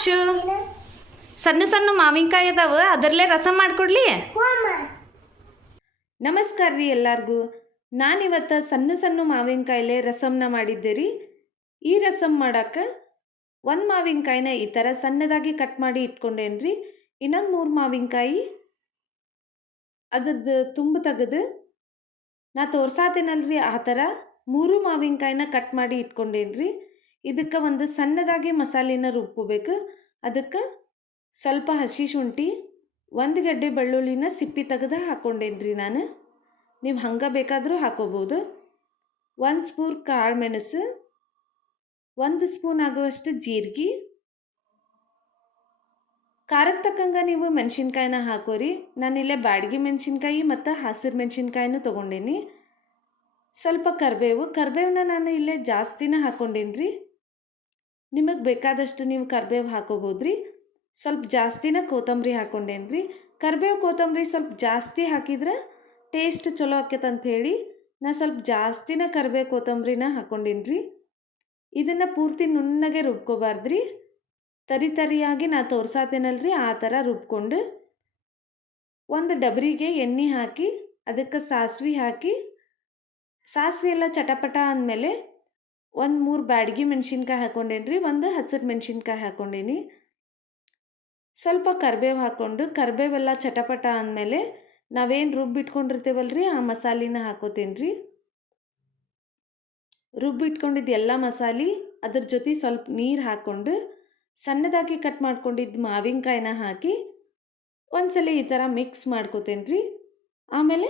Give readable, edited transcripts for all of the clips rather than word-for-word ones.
ಆಶು ಸಣ್ಣ ಸಣ್ಣ ಮಾವಿನಕಾಯಿ ಅದಾವ ಅದರಲ್ಲೇ ರಸಂ ಮಾಡಿಕೊಡ್ಲಿ. ನಮಸ್ಕಾರ ರೀ ಎಲ್ಲರಿಗೂ. ನಾನಿವತ್ತು ಸಣ್ಣ ಸಣ್ಣ ಮಾವಿನಕಾಯಿಲೆ ರಸಂನ ಮಾಡಿದ್ದೆ ರೀ. ಈ ರಸಂ ಮಾಡೋಕ್ಕೆ ಒಂದು ಮಾವಿನಕಾಯಿನ ಈ ಥರ ಸಣ್ಣದಾಗಿ ಕಟ್ ಮಾಡಿ ಇಟ್ಕೊಂಡೇನಿ ರೀ. ಇನ್ನೊಂದು 3 ಮಾವಿನಕಾಯಿ ಅದ್ರದ್ದು ತುಂಬು ತೆಗೆದು ನಾ ತೋರ್ಸಾತೇನಲ್ರಿ ಆ ಥರ 3 ಮಾವಿನಕಾಯಿನ ಕಟ್ ಮಾಡಿ ಇಟ್ಕೊಂಡೇನಿ ರೀ. ಇದಕ್ಕೆ ಒಂದು ಸಣ್ಣದಾಗಿ ಮಸಾಲೆನ ರುಬ್ಕೋಬೇಕು. ಅದಕ್ಕೆ ಸ್ವಲ್ಪ ಹಸಿ ಶುಂಠಿ, 1 ಗಡ್ಡೆ ಬೆಳ್ಳುಳ್ಳಿನ ಸಿಪ್ಪಿ ತೆಗೆದು ಹಾಕ್ಕೊಂಡೇನಿ ರೀ ನಾನು. ನೀವು ಹಂಗೆ ಬೇಕಾದರೂ ಹಾಕೋಬೋದು. 1 ಸ್ಪೂನ್ ಕಾಳು ಮೆಣಸು, 1 ಸ್ಪೂನ್ ಆಗುವಷ್ಟು ಜೀರಿಗೆ. ಖಾರಕ್ಕೆ ತಕ್ಕಂಗೆ ನೀವು ಮೆಣಸಿನ್ಕಾಯಿನ ಹಾಕೋರಿ. ನಾನಿಲ್ಲೇ ಬ್ಯಾಡಗಿ ಮೆಣಸಿನ್ಕಾಯಿ ಮತ್ತು ಹಸಿರು ಮೆಣಸಿನ್ಕಾಯಿನೂ ತೊಗೊಂಡೇನಿ. ಸ್ವಲ್ಪ ಕರ್ಬೇವನ್ನ ನಾನು ಇಲ್ಲೇ ಜಾಸ್ತಿನ ಹಾಕ್ಕೊಂಡೇನಿ ರೀ. ನಿಮಗೆ ಬೇಕಾದಷ್ಟು ನೀವು ಕರ್ಬೇವು ಹಾಕೋಬೋದು ರೀ. ಸ್ವಲ್ಪ ಜಾಸ್ತಿನ ಕೊತ್ತಂಬರಿ ಹಾಕ್ಕೊಂಡೇನಿ ರೀ. ಕರ್ಬೇವು ಕೊತ್ತಂಬರಿ ಸ್ವಲ್ಪ ಜಾಸ್ತಿ ಹಾಕಿದ್ರೆ ಟೇಸ್ಟ್ ಚಲೋ ಆಕೈತೆ ಅಂಥೇಳಿ ನಾ ಸ್ವಲ್ಪ ಜಾಸ್ತಿನ ಕರ್ಬೇವು ಕೊತ್ತಂಬರಿನ ಹಾಕ್ಕೊಂಡೇನಿ ರೀ. ಇದನ್ನು ಪೂರ್ತಿ ನುಣ್ಣಗೆ ರುಬ್ಕೋಬಾರ್ದ್ರಿ. ತರಿಯಾಗಿ ನಾ ತೋರ್ಸಾತೇನಲ್ರಿ ಆ ಥರ ರುಬ್ಕೊಂಡು ಒಂದು ಡಬರಿಗೆ ಎಣ್ಣೆ ಹಾಕಿ ಅದಕ್ಕೆ ಸಾಸಿವೆ ಹಾಕಿ, ಸಾಸಿವೆ ಎಲ್ಲ ಚಟಪಟ ಅಂದಮೇಲೆ 1-3 ಬ್ಯಾಡಗಿ ಮೆಣಸಿನ್ಕಾಯಿ ಹಾಕ್ಕೊಂಡೇನಿ ರೀ. 1 ಹಸಿರು ಮೆಣಸಿನ್ಕಾಯಿ ಹಾಕ್ಕೊಂಡೇನಿ. ಸ್ವಲ್ಪ ಕರ್ಬೇವು ಹಾಕ್ಕೊಂಡು ಕರ್ಬೇವೆಲ್ಲ ಚಟಪಟ ಅಂದಮೇಲೆ ನಾವೇನು ರುಬ್ಬಿಟ್ಕೊಂಡಿರ್ತೀವಲ್ರಿ ಆ ಮಸಾಲಿನ ಹಾಕೋತೇನೆ ರೀ. ರುಬ್ಬಿಟ್ಕೊಂಡಿದ್ದು ಎಲ್ಲ ಮಸಾಲೆ ಅದ್ರ ಜೊತೆ ಸ್ವಲ್ಪ ನೀರು ಹಾಕ್ಕೊಂಡು ಸಣ್ಣದಾಗಿ ಕಟ್ ಮಾಡ್ಕೊಂಡಿದ್ದು ಮಾವಿನಕಾಯಿನ ಹಾಕಿ ಒಂದ್ಸಲ ಈ ಥರ ಮಿಕ್ಸ್ ಮಾಡ್ಕೋತೇನೆ ರೀ. ಆಮೇಲೆ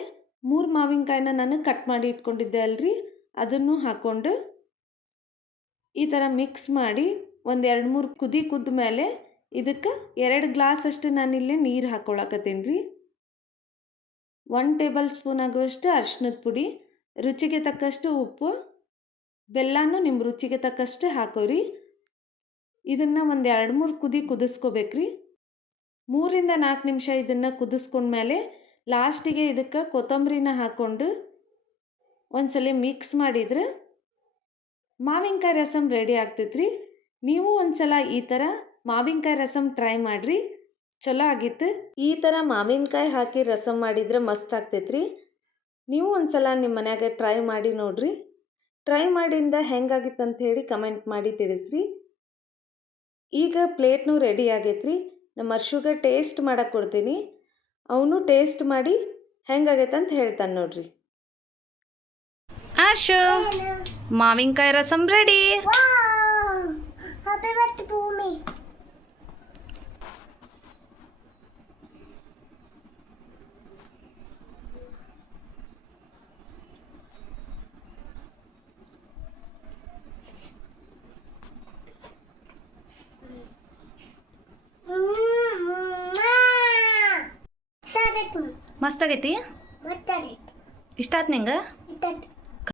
3 ಮಾವಿನಕಾಯಿನ ನಾನು ಕಟ್ ಮಾಡಿ ಇಟ್ಕೊಂಡಿದ್ದೆ ಅಲ್ರಿ ಅದನ್ನು ಹಾಕ್ಕೊಂಡು ಈ ಥರ ಮಿಕ್ಸ್ ಮಾಡಿ ಒಂದು 2-3 ಕುದಿ ಕುದ್ದ ಮೇಲೆ ಇದಕ್ಕೆ 2 ಗ್ಲಾಸ್ ಅಷ್ಟು ನಾನಿಲ್ಲಿ ನೀರು ಹಾಕ್ಕೊಳಕತ್ತೇನೆ ರೀ. 1 ಟೇಬಲ್ ಸ್ಪೂನ್ ಆಗುವಷ್ಟು ಅರಿಶಿನದ ಪುಡಿ, ರುಚಿಗೆ ತಕ್ಕಷ್ಟು ಉಪ್ಪು, ಬೆಲ್ಲನೂ ನಿಮ್ಮ ರುಚಿಗೆ ತಕ್ಕಷ್ಟು ಹಾಕೋರಿ. ಇದನ್ನು ಒಂದು 2-3 ಕುದಿ ಕುದಿಸ್ಕೋಬೇಕ್ರಿ. 3-4 ನಿಮಿಷ ಇದನ್ನು ಕುದಿಸ್ಕೊಂಡ್ಮೇಲೆ ಲಾಸ್ಟಿಗೆ ಇದಕ್ಕೆ ಕೊತ್ತಂಬರಿನ ಹಾಕ್ಕೊಂಡು ಒಂದ್ಸಲ ಮಿಕ್ಸ್ ಮಾಡಿದ್ರೆ ಮಾವಿನಕಾಯಿ ರಸಂ ರೆಡಿ ಆಗ್ತೈತ್ರಿ. ನೀವು ಒಂದ್ಸಲ ಈ ಥರ ಮಾವಿನಕಾಯಿ ರಸಂ ಟ್ರೈ ಮಾಡಿರಿ, ಚಲೋ ಆಗಿತ್ತು. ಈ ಥರ ಮಾವಿನಕಾಯಿ ಹಾಕಿ ರಸಂ ಮಾಡಿದ್ರೆ ಮಸ್ತ್ ಆಗ್ತೈತ್ರಿ. ನೀವು ಒಂದ್ಸಲ ನಿಮ್ಮ ಮನ್ಯಾಗ ಟ್ರೈ ಮಾಡಿ ನೋಡ್ರಿ. ಟ್ರೈ ಮಾಡಿಂದ ಹೆಂಗಾಗಿತ್ತು ಅಂತ ಹೇಳಿ ಕಮೆಂಟ್ ಮಾಡಿ ತಿಳಿಸ್ರಿ. ಈಗ ಪ್ಲೇಟ್ನೂ ರೆಡಿ ಆಗೈತ್ರಿ. ನಮ್ಮ ಅರ್ಶುಗೆ ಟೇಸ್ಟ್ ಮಾಡಕ್ಕೆ ಕೊಡ್ತೀನಿ. ಅವನು ಟೇಸ್ಟ್ ಮಾಡಿ ಹೆಂಗಾಗೈತೆ ಅಂತ ಹೇಳ್ತಾನೆ ನೋಡ್ರಿ. ಆಶು ಮಾವಿನಕಾಯಿ ರಸಂ ರೆಡಿ. ಮಸ್ತ್ ಆಗೈತಿ. ಇಷ್ಟ ಆಯ್ತು ನಿಂಗೆ?